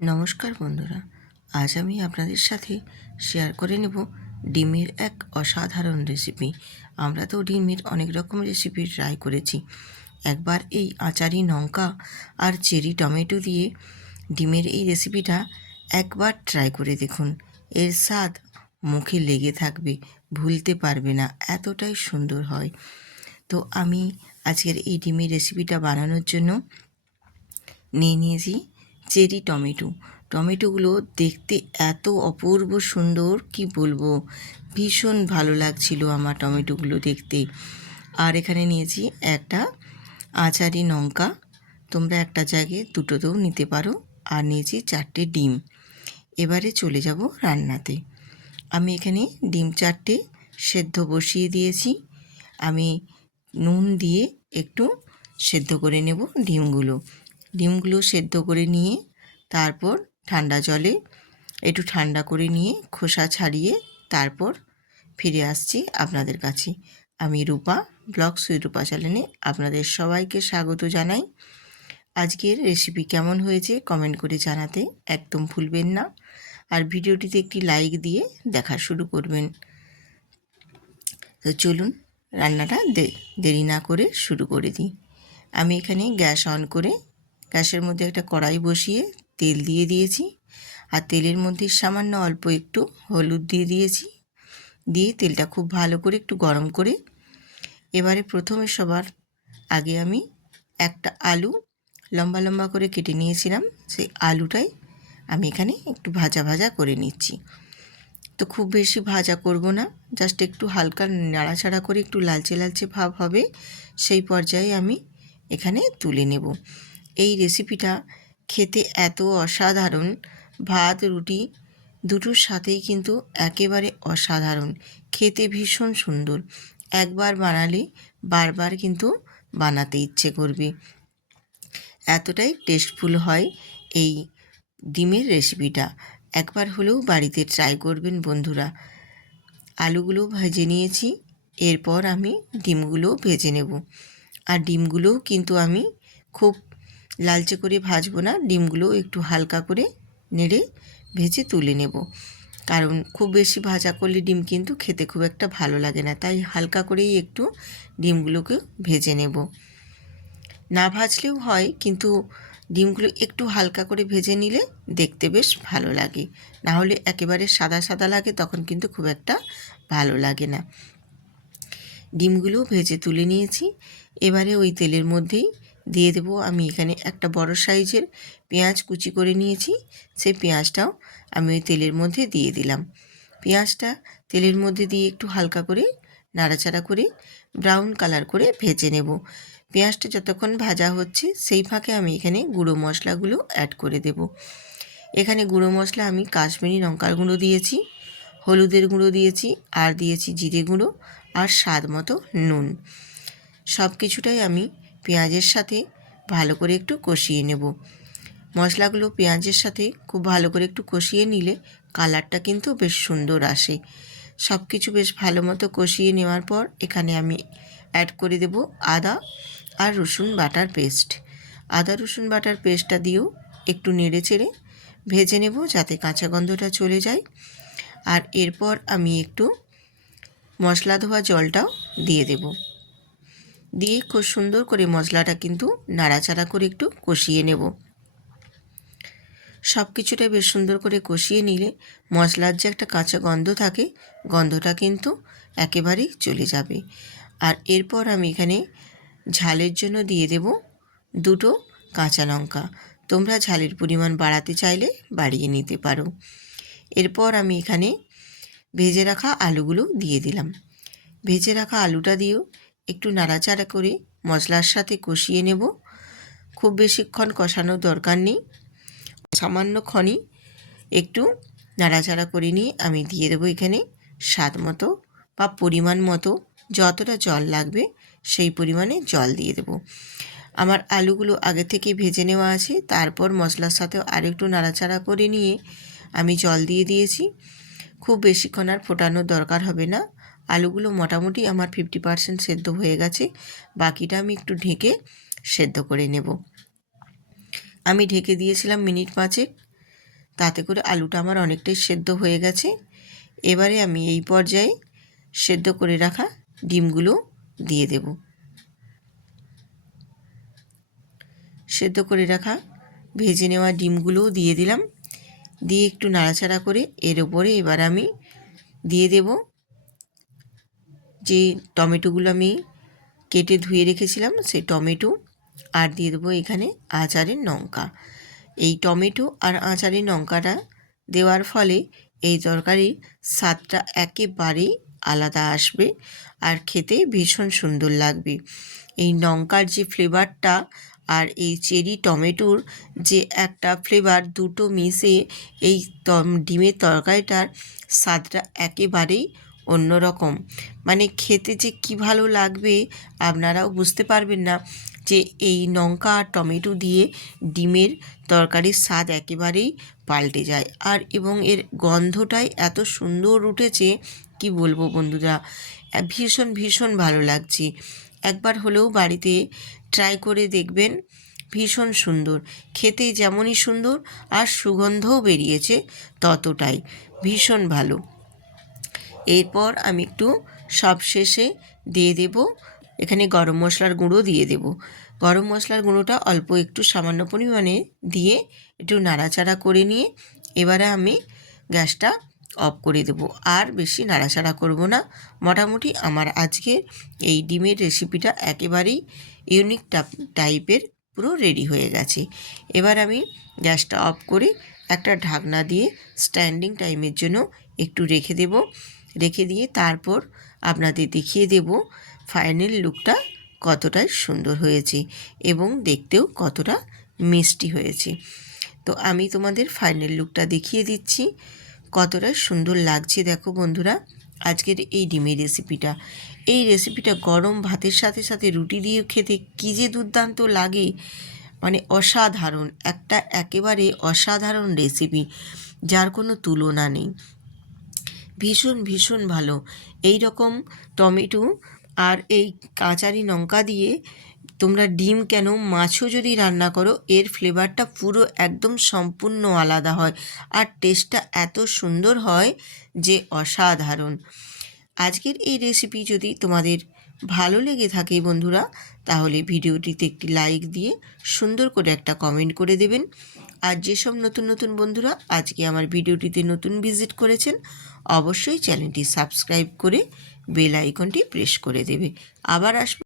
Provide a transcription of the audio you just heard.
নমস্কার বন্ধুরা, আজ আমি আপনাদের সাথে শেয়ার করে নেব ডিমের এক অসাধারণ রেসিপি। আমরা তো ডিমের অনেক রকম রেসিপি ট্রাই করেছি। একবার এই আচারি লঙ্কা আর চেরি টমেটো দিয়ে ডিমের এই রেসিপিটা একবার ট্রাই করে দেখুন। এর স্বাদ মুখে লেগে থাকবে, ভুলতে পারবে না, এতটাই সুন্দর হয়। তো আমি আজকের এই ডিমের রেসিপিটা বানানোর জন্য নিয়ে নিয়েছি চেরি টমেটো। টমেটোগুলো দেখতে এত অপূর্ব সুন্দর, কি বলবো, ভীষণ ভালো লাগছিল আমার টমেটোগুলো দেখতে। আর এখানে নিয়েছি একটা আচারি লঙ্কা, তোমরা একটা জায়গায় দুটোতেও নিতে পারো। আর নিয়েছি 4টে ডিম। এবারে চলে যাব রান্নাতে। আমি এখানে ডিম 4টে সেদ্ধ বসিয়ে দিয়েছি। আমি নুন দিয়ে একটু সেদ্ধ করে নেব ডিমগুলো সেদ্ধ করে নিয়ে তারপর ঠান্ডা জলে একটু ঠান্ডা করে নিয়ে খোসা ছাড়িয়ে তারপর ফিরে আসছি আপনাদের কাছে। আমি রূপা, ব্লগস উইথ রূপা চ্যানেলে আপনাদের সবাইকে স্বাগত জানাই। আজকের রেসিপি কেমন হয়েছে কমেন্ট করে জানাতে একদম ভুলবেন না। আর ভিডিওটিতে একটি লাইক দিয়ে দেখা শুরু করবেন। তো চলুন রান্নাটা দেরি না করে শুরু করে দিই। আমি এখানে গ্যাস অন করে গ্যাসের মধ্যে একটা কড়াই বসিয়ে তেল দিয়ে দিয়েছি। আর তেলের মধ্যে সামান্য অল্প একটু হলুদ দিয়ে দিয়েছি। দিয়ে তেলটা খুব ভালো করে একটু গরম করে এবারে প্রথমে সবার আগে আমি একটা আলু লম্বা লম্বা করে কেটে নিয়েছিলাম, সেই আলুটাই আমি এখানে একটু ভাজা ভাজা করে নিচ্ছি। তো খুব বেশি ভাজা করব না, জাস্ট একটু হালকা নাড়াচাড়া করে একটু লালচে লালচে ভাব হবে, সেই পর্যায়ে আমি এখানে তুলে নেব। এই রেসিপিটা খেতে এত অসাধারণ, ভাত রুটি দুটোর সাথেই কিন্তু একেবারে অসাধারণ, খেতে ভীষণ সুন্দর। একবার বানালে বারবার কিন্তু বানাতে ইচ্ছে করবে, এতটাই টেস্টফুল হয় এই ডিমের রেসিপিটা। একবার হলেও বাড়িতে ট্রাই করবেন বন্ধুরা। আলুগুলো ভেজে নিয়েছি, এরপর আমি ডিমগুলো ভেজে নেব। আর ডিমগুলোও কিন্তু আমি খুব লালচে করে ভাজবো না, ডিমগুলো একটু হালকা করে নেড়ে ভেজে তুলে নেব। কারণ খুব বেশি ভাজা করলে ডিম কিন্তু খেতে খুব একটা ভালো লাগে না, তাই হালকা করেই একটু ডিমগুলোকে ভেজে নেব। না ভাজলেও হয়, কিন্তু ডিমগুলো একটু হালকা করে ভেজে নিলে দেখতে বেশ ভালো লাগে। না হলে একেবারে সাদা সাদা লাগে, তখন কিন্তু খুব একটা ভালো লাগে না। ডিমগুলো ভেজে তুলে নিয়েছি। এবারে ওই তেলের মধ্যেই দিয়ে দেবো আমি এখানে একটা বড় সাইজের পেঁয়াজ কুচি করে নিয়েছি, সেই পেঁয়াজটাও আমি ওই তেলের মধ্যে দিয়ে দিলাম। পেঁয়াজটা তেলের মধ্যে দিয়ে একটু হালকা করে নাড়াচাড়া করে ব্রাউন কালার করে ভেজে নেব। পেঁয়াজটা যতক্ষণ ভাজা হচ্ছে সেই ফাঁকে আমি এখানে গুঁড়ো মশলাগুলো অ্যাড করে দেব। এখানে গুঁড়ো মশলা আমি কাশ্মীরি লঙ্কার গুঁড়ো দিয়েছি, হলুদের গুঁড়ো দিয়েছি, আর দিয়েছি জিরে গুঁড়ো, আর স্বাদ মতো নুন। সব কিছুটাই আমি পেঁয়াজের সাথে ভালো করে একটু কষিয়ে নেব। মশলাগুলো পেঁয়াজের সাথে খুব ভালো করে একটু কষিয়ে নিলে কালারটা কিন্তু বেশ সুন্দর আসে। সব কিছু বেশ ভালো মতো কষিয়ে নেওয়ার পর এখানে আমি অ্যাড করে দেব আদা আর রসুন বাটার পেস্ট। আদা রসুন বাটার পেস্টটা দিয়েও একটু নেড়ে চেড়ে ভেজে নেব, যাতে কাঁচা গন্ধটা চলে যায়। আর এরপর আমি একটু মশলা ধোয়া জলটাও দিয়ে দেব। দিয়ে খুব সুন্দর করে মশলাটা কিন্তু নাড়াচাড়া করে একটু কষিয়ে নেব। সব কিছুটা বেশ সুন্দর করে কষিয়ে নিলে মশলার যে একটা কাঁচা গন্ধ থাকে, গন্ধটা কিন্তু একেবারেই চলে যাবে। আর এরপর আমি এখানে ঝালের জন্য দিয়ে দেব 2টো কাঁচা লঙ্কা। তোমরা ঝালের পরিমাণ বাড়াতে চাইলে বাড়িয়ে নিতে পারো। এরপর আমি এখানে ভেজে রাখা আলুগুলো দিয়ে দিলাম। ভেজে রাখা আলুটা দিয়েও একটু নাড়াচাড়া করে মশলার সাথে কষিয়ে নেব। খুব বেশিক্ষণ কষানোর দরকার নেই, সামান্যক্ষণই একটু নাড়াচাড়া করে নিয়ে আমি দিয়ে দেবো এখানে স্বাদ মতো বা পরিমাণ মতো যতটা জল লাগবে সেই পরিমাণে জল দিয়ে দেব। আমার আলুগুলো আগে থেকে ভেজে নেওয়া আছে, তারপর মশলার সাথে আরেকটু নাড়াচাড়া করে নিয়ে আমি জল দিয়ে দিয়েছি। খুব বেশিক্ষণ আর ফোটানোর দরকার হবে না। আলুগুলো মোটামুটি আমার 50% সেদ্ধ হয়ে গেছে, বাকিটা আমি একটু ঢেকে সেদ্ধ করে নেব। আমি ঢেকে দিয়েছিলাম মিনিট 5। তাতে করে আলুটা আমার অনেকটাই সেদ্ধ হয়ে গেছে। এবারে আমি এই পর্যায়ে সেদ্ধ করে রাখা ডিমগুলো দিয়ে দেব। সেদ্ধ করে রাখা ভেজে নেওয়া ডিমগুলোও দিয়ে দিলাম। দিয়ে একটু নাড়াচাড়া করে এর ওপরে এবার আমি দিয়ে দেব যে টমেটোগুলো আমি কেটে ধুয়ে রেখেছিলাম সেই টমেটো, আর দিয়ে দেবো এখানে আচারের লঙ্কা। এই টমেটো আর আচারের লঙ্কাটা দেওয়ার ফলে এই তরকারির স্বাদটা একেবারেই আলাদা আসবে আর খেতে ভীষণ সুন্দর লাগবে। এই লঙ্কার যে ফ্লেভারটা আর এই চেরি টমেটোর যে একটা ফ্লেভার, দুটো মিশে এই ডিমের তরকারিটার স্বাদটা একেবারেই অন্যরকম। মানে খেতে যে কী ভালো লাগবে আপনারাও বুঝতে পারবেন না যে এই লঙ্কা আর টমেটো দিয়ে ডিমের তরকারির স্বাদ একেবারেই পাল্টে যায়। আর এবং এর গন্ধটাই এত সুন্দর উঠেছে কি বলবো বন্ধুরা, ভীষণ ভীষণ ভালো লাগছে। একবার হলেও বাড়িতে ট্রাই করে দেখবেন, ভীষণ সুন্দর খেতে, যেমনই সুন্দর আর সুগন্ধও বেরিয়েছে ততটাই ভীষণ ভালো। এরপর আমি একটু সবশেষে দিয়ে দেব এখানে গরম মশলার গুঁড়ো দিয়ে দেব। গরম মশলার গুঁড়োটা অল্প একটু সামান্য পরিমাণে দিয়ে একটু নাড়াচাড়া করে নিয়ে এবারে আমি গ্যাসটা অফ করে দেব। আর বেশি নাড়াচাড়া করব না। মোটামুটি আমার আজকের এই ডিমের রেসিপিটা একেবারেই ইউনিক টাইপের পুরো রেডি হয়ে গেছে। এবার আমি গ্যাসটা অফ করে একটা ঢাকনা দিয়ে স্ট্যান্ডিং টাইমের জন্য একটু রেখে দেব। রেখে দিয়ে তারপর আপনাদের দেখিয়ে দেব ফাইনাল লুকটা কতটাই সুন্দর হয়েছে এবং দেখতেও কতটা মিষ্টি হয়েছে। তো আমি তোমাদের ফাইনাল লুকটা দেখিয়ে দিচ্ছি কতটা সুন্দর লাগছে। দেখো বন্ধুরা, আজকের এই ডিমের রেসিপিটা, এই রেসিপিটা গরম ভাতের সাথে সাথে রুটি দিয়ে খেতে কী যে দুর্দান্ত লাগে, মানে অসাধারণ একটা, একেবারে অসাধারণ রেসিপি, যার কোনো তুলনা নেই। ভীষণ ভীষণ ভালো। এই রকম টমেটো আর এই কাঁচারি লঙ্কা দিয়ে তোমরা ডিম কেন, মাছও যদি রান্না করো, এর ফ্লেভারটা পুরো একদম সম্পূর্ণ আলাদা হয় আর টেস্টটা এত সুন্দর হয় যে অসাধারণ। আজকের এই রেসিপি যদি তোমাদের ভালো লেগে থাকে বন্ধুরা, তাহলে ভিডিওটিতে একটি লাইক দিয়ে সুন্দর করে একটা কমেন্ট করে দেবেন। আর যেসব নতুন নতুন বন্ধুরা আজকে আমার ভিডিওটিতে নতুন ভিজিট করেছেন, অবশ্যই চ্যানেলটি সাবস্ক্রাইব করে বেল আইকনটি প্রেস করে দেবে। আবার আসবে